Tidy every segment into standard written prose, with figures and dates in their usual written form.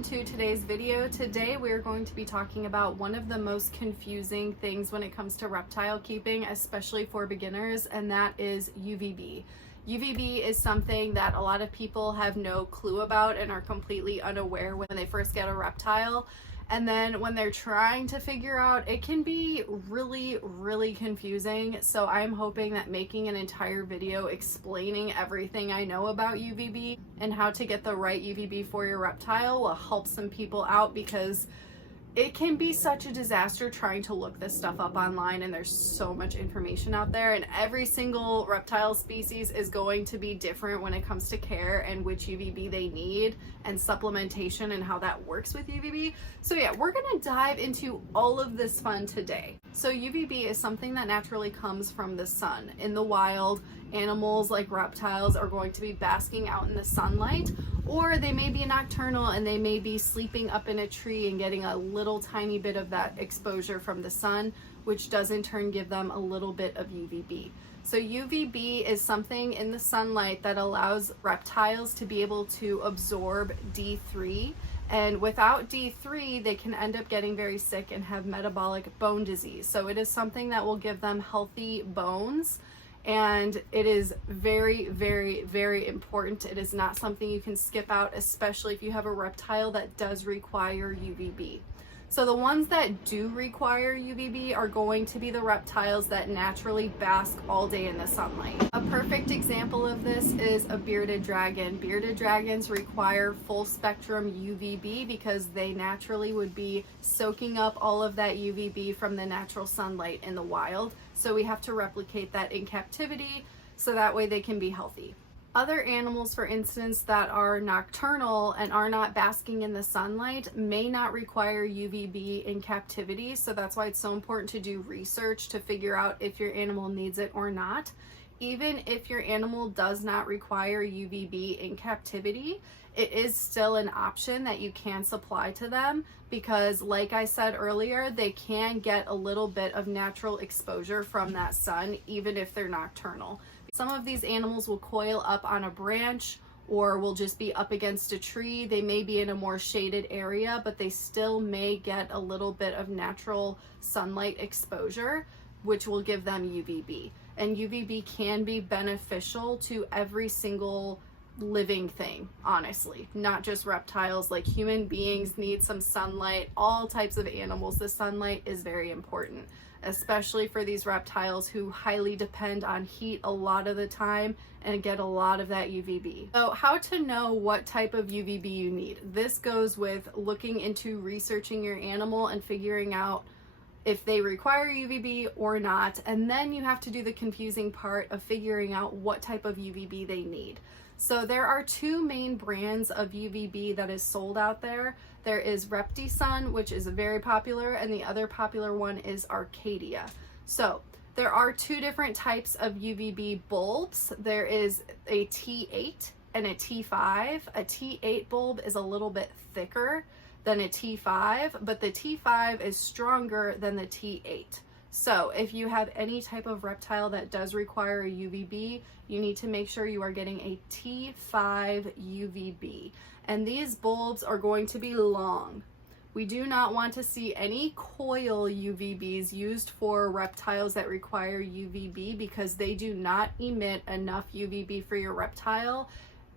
welcome to today's video. Today we're going to be talking about one of the most confusing things when it comes to reptile keeping, especially for beginners, and that is UVB. UVB is something that a lot of people have no clue about and are completely unaware when they first get a reptile. And then when they're trying to figure out, it can be really confusing. So I'm hoping that making an entire video explaining everything I know about UVB and how to get the right UVB for your reptile will help some people out, because it can be such a disaster trying to look this stuff up online, and there's so much information out there, and every single reptile species is going to be different when it comes to care and which UVB they need and supplementation and how that works with UVB. So yeah, we're gonna dive into all of this fun today. So UVB is something that naturally comes from the sun. In the wild, animals like reptiles are going to be basking out in the sunlight, or they may be nocturnal and they may be sleeping up in a tree and getting a little tiny bit of that exposure from the sun, which does in turn give them a little bit of UVB. So UVB is something in the sunlight that allows reptiles to be able to absorb D3, and without D3 they can end up getting very sick and have metabolic bone disease. So it is something that will give them healthy bones, and it is very important. It is not something you can skip out, especially if you have a reptile that does require UVB. So the ones that do require UVB are going to be the reptiles that naturally bask all day in the sunlight. A perfect example of this is a bearded dragon. Bearded dragons require full spectrum UVB because they naturally would be soaking up all of that UVB from the natural sunlight in the wild. So we have to replicate that in captivity so that way they can be healthy. Other animals, for instance, that are nocturnal and are not basking in the sunlight may not require UVB in captivity. So that's why it's so important to do research to figure out if your animal needs it or not. Even if your animal does not require UVB in captivity, it is still an option that you can supply to them, because like I said earlier, they can get a little bit of natural exposure from that sun even if they're nocturnal. Some of these animals will coil up on a branch or will just be up against a tree. They may be in a more shaded area, but they still may get a little bit of natural sunlight exposure, which will give them UVB. And UVB can be beneficial to every single living thing, honestly, not just reptiles. Like human beings need some sunlight. All types of animals, the sunlight is very important, especially for these reptiles who highly depend on heat a lot of the time and get a lot of that UVB. So how to know what type of UVB you need? This goes with looking into researching your animal and figuring out if they require UVB or not, and then you have to do the confusing part of figuring out what type of UVB they need. So there are two main brands of UVB that is sold out there. There is Reptisun, which is very popular, and the other popular one is Arcadia. So there are two different types of UVB bulbs. There is a T8 and a T5. A T8 bulb is a little bit thicker than a T5, but the T5 is stronger than the T8. So if you have any type of reptile that does require a UVB, you need to make sure you are getting a T5 UVB. And these bulbs are going to be long. We do not want to see any coil UVBs used for reptiles that require UVB, because they do not emit enough UVB for your reptile,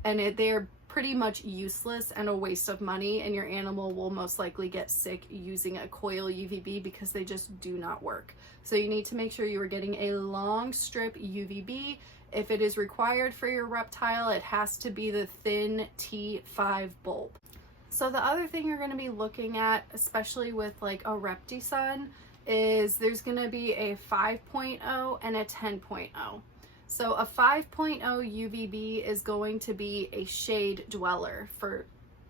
and they're pretty much useless and a waste of money, and your animal will most likely get sick using a coil UVB because they just do not work. So you need to make sure you are getting a long strip UVB. If it is required for your reptile, it has to be the thin T5 bulb. So the other thing you're going to be looking at, especially with like a Reptisun, is there's going to be a 5.0 and a 10.0. So a 5.0 UVB is going to be a shade dweller for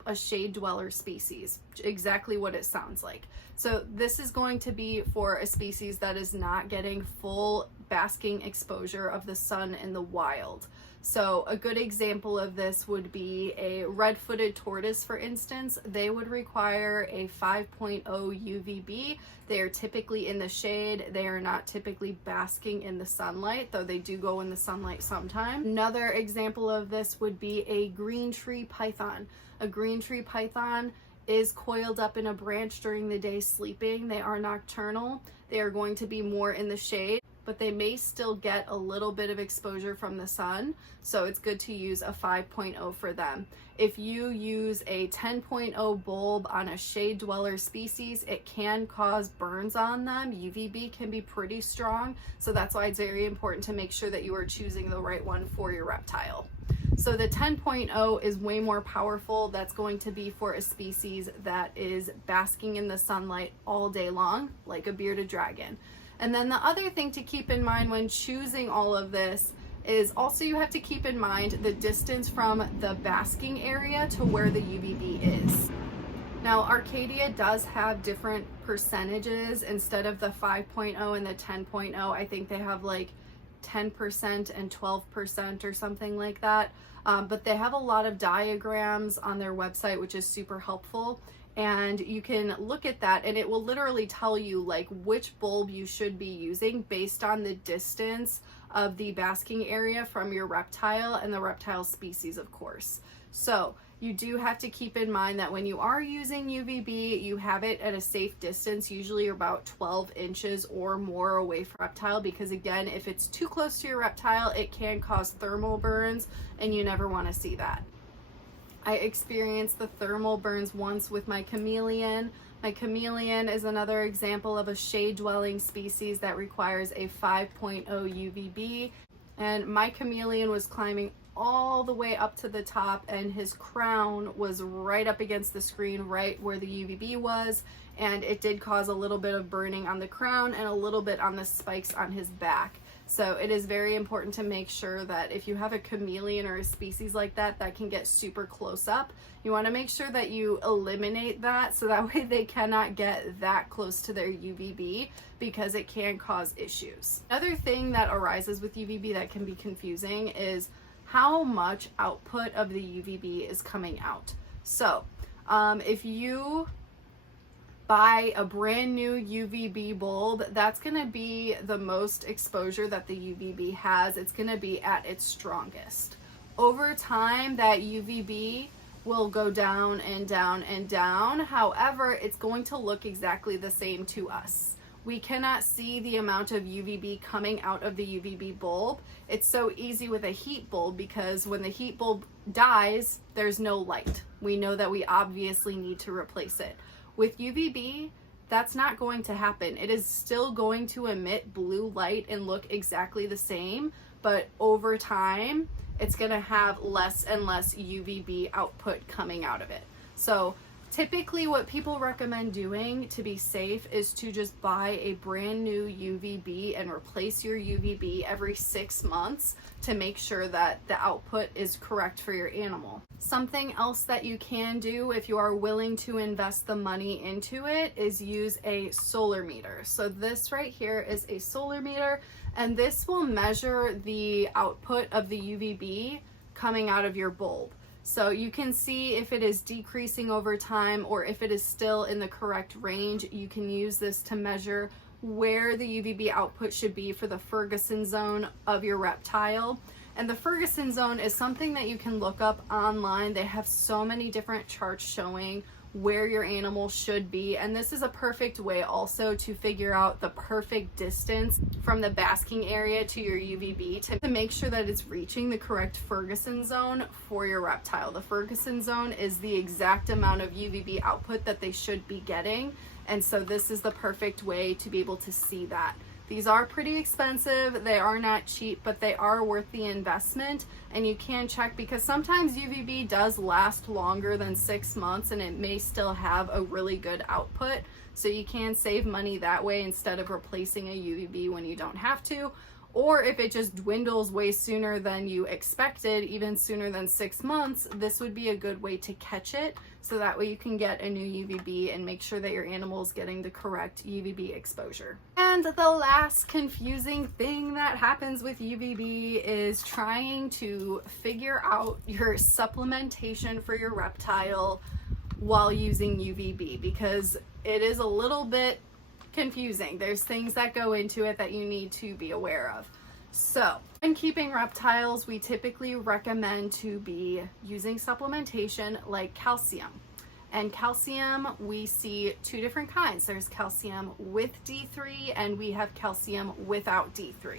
a shade dweller species, exactly what it sounds like. So this is going to be for a species that is not getting full basking exposure of the sun in the wild. So a good example of this would be a red-footed tortoise, for instance. They would require a 5.0 UVB. They are typically in the shade. They are not typically basking in the sunlight, though they do go in the sunlight sometime. Another example of this would be a green tree python. A green tree python is coiled up in a branch during the day sleeping. They are nocturnal. They are going to be more in the shade, but they may still get a little bit of exposure from the sun. So it's good to use a 5.0 for them. If you use a 10.0 bulb on a shade dweller species, it can cause burns on them. UVB can be pretty strong. So that's why it's very important to make sure that you are choosing the right one for your reptile. So the 10.0 is way more powerful. That's going to be for a species that is basking in the sunlight all day long, like a bearded dragon. And then the other thing to keep in mind when choosing all of this is also you have to keep in mind the distance from the basking area to where the UVB is. Now, Arcadia does have different percentages. Instead of the 5.0 and the 10.0, I think they have like 10% and 12% or something like that. But they have a lot of diagrams on their website, which is super helpful. And you can look at that and it will literally tell you like which bulb you should be using based on the distance of the basking area from your reptile and the reptile species, of course. So you do have to keep in mind that when you are using UVB, you have it at a safe distance, usually about 12 inches or more away from reptile, because again, if it's too close to your reptile, it can cause thermal burns and you never want to see that. I experienced the thermal burns once with my chameleon. My chameleon is another example of a shade dwelling species that requires a 5.0 UVB. And my chameleon was climbing all the way up to the top and his crown was right up against the screen, right where the UVB was. And it did cause a little bit of burning on the crown and a little bit on the spikes on his back. So it is very important to make sure that if you have a chameleon or a species like that that can get super close up, you want to make sure that you eliminate that so that way they cannot get that close to their UVB, because it can cause issues. Another thing that arises with UVB that can be confusing is how much output of the UVB is coming out. So if you buy a brand new UVB bulb, that's going to be the most exposure that the UVB has. It's going to be at its strongest. Over time, that UVB will go down and down and down. However, it's going to look exactly the same to us. We cannot see the amount of UVB coming out of the UVB bulb. It's so easy with a heat bulb because when the heat bulb dies, there's no light. We know that we obviously need to replace it. With UVB, that's not going to happen. It is still going to emit blue light and look exactly the same, but over time, it's going to have less and less UVB output coming out of it. So typically what people recommend doing to be safe is to just buy a brand new UVB and replace your UVB every 6 months to make sure that the output is correct for your animal. Something else that you can do if you are willing to invest the money into it is use a solar meter. So this right here is a solar meter, and this will measure the output of the UVB coming out of your bulb. So you can see if it is decreasing over time or if it is still in the correct range. You can use this to measure where the UVB output should be for the Ferguson zone of your reptile. And the Ferguson zone is something that you can look up online. They have so many different charts showing where your animal should be, and this is a perfect way also to figure out the perfect distance from the basking area to your UVB to make sure that it's reaching the correct Ferguson zone for your reptile. The Ferguson zone is the exact amount of UVB output that they should be getting, and so this is the perfect way to be able to see that. These are pretty expensive, they are not cheap, but they are worth the investment, and you can check because sometimes UVB does last longer than 6 months and it may still have a really good output, so you can save money that way instead of replacing a UVB when you don't have to. Or if it just dwindles way sooner than you expected, even sooner than 6 months, this would be a good way to catch it, so that way you can get a new UVB and make sure that your animal is getting the correct UVB exposure. And the last confusing thing that happens with UVB is trying to figure out your supplementation for your reptile while using UVB, because it is a little bit confusing. There's things that go into it that you need to be aware of. So when keeping reptiles, we typically recommend to be using supplementation like calcium. And calcium, we see two different kinds. There's calcium with D3 and we have calcium without D3.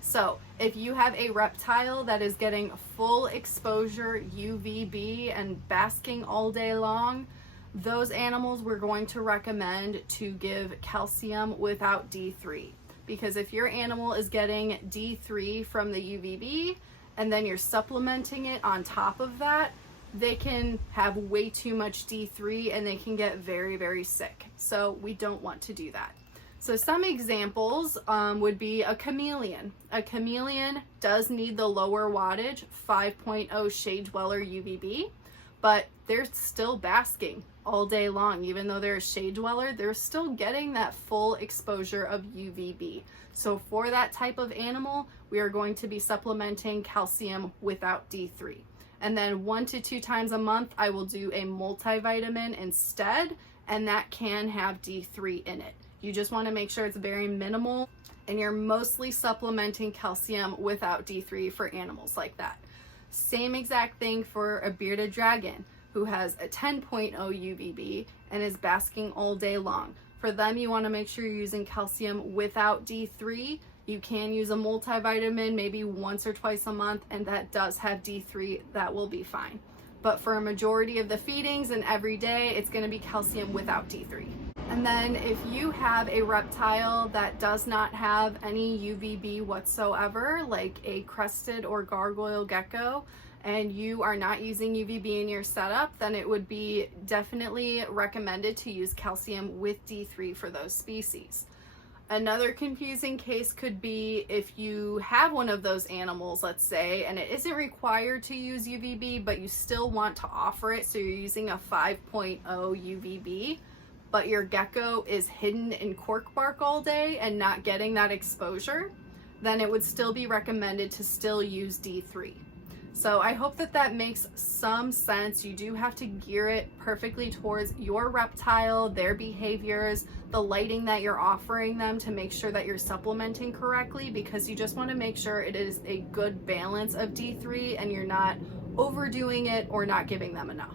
So if you have a reptile that is getting full exposure UVB and basking all day long, those animals we're going to recommend to give calcium without D3. Because if your animal is getting D3 from the UVB and then you're supplementing it on top of that, they can have way too much D3 and they can get very, very sick. So we don't want to do that. So some examples would be a chameleon. A chameleon does need the lower wattage 5.0 shade dweller UVB, but they're still basking all day long. Even though they're a shade dweller, they're still getting that full exposure of UVB. So for that type of animal, we are going to be supplementing calcium without D3. And then 1 to 2 times a month, I will do a multivitamin instead, and that can have D3 in it. You just want to make sure it's very minimal and you're mostly supplementing calcium without D3 for animals like that. Same exact thing for a bearded dragon who has a 10.0 UVB and is basking all day long. For them, you want to make sure you're using calcium without D3. You can use a multivitamin maybe once or twice a month, and that does have D3. That will be fine. But for a majority of the feedings and every day, it's going to be calcium without D3. And then if you have a reptile that does not have any UVB whatsoever, like a crested or gargoyle gecko, and you are not using UVB in your setup, then it would be definitely recommended to use calcium with D3 for those species. Another confusing case could be if you have one of those animals, let's say, and it isn't required to use UVB, but you still want to offer it, so you're using a 5.0 UVB, but your gecko is hidden in cork bark all day and not getting that exposure, then it would still be recommended to still use D3. So I hope that that makes some sense. You do have to gear it perfectly towards your reptile, their behaviors, the lighting that you're offering them to make sure that you're supplementing correctly, because you just want to make sure it is a good balance of D3 and you're not overdoing it or not giving them enough.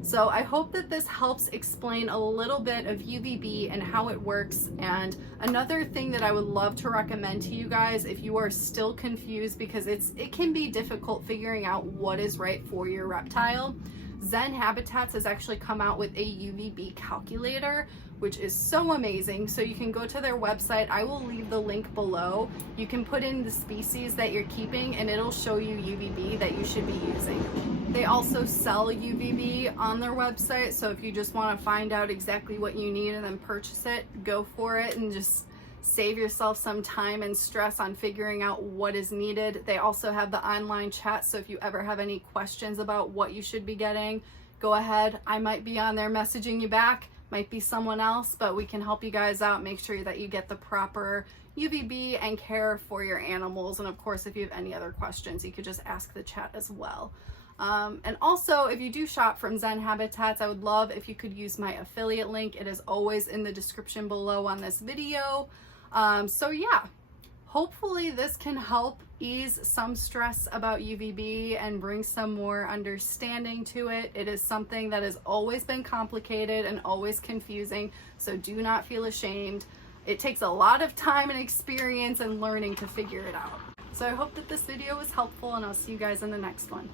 So I hope that this helps explain a little bit of UVB and how it works. And another thing that I would love to recommend to you guys, if you are still confused, because it can be difficult figuring out what is right for your reptile, Zen Habitats has actually come out with a UVB calculator, which is so amazing. So you can go to their website. I will leave the link below. You can put in the species that you're keeping and it'll show you UVB that you should be using. They also sell UVB on their website. So if you just want to find out exactly what you need and then purchase it, go for it and just save yourself some time and stress on figuring out what is needed. They also have the online chat. So if you ever have any questions about what you should be getting, go ahead. I might be on there messaging you back. Might be someone else, but we can help you guys out. Make sure that you get the proper UVB and care for your animals. And of course, if you have any other questions, you could just ask the chat as well. And also, if you do shop from Zen Habitats, I would love if you could use my affiliate link. It is always in the description below on this video. So yeah, hopefully this can help ease some stress about UVB and bring some more understanding to it. It is something that has always been complicated and always confusing, so do not feel ashamed. It takes a lot of time and experience and learning to figure it out. So I hope that this video was helpful, and I'll see you guys in the next one.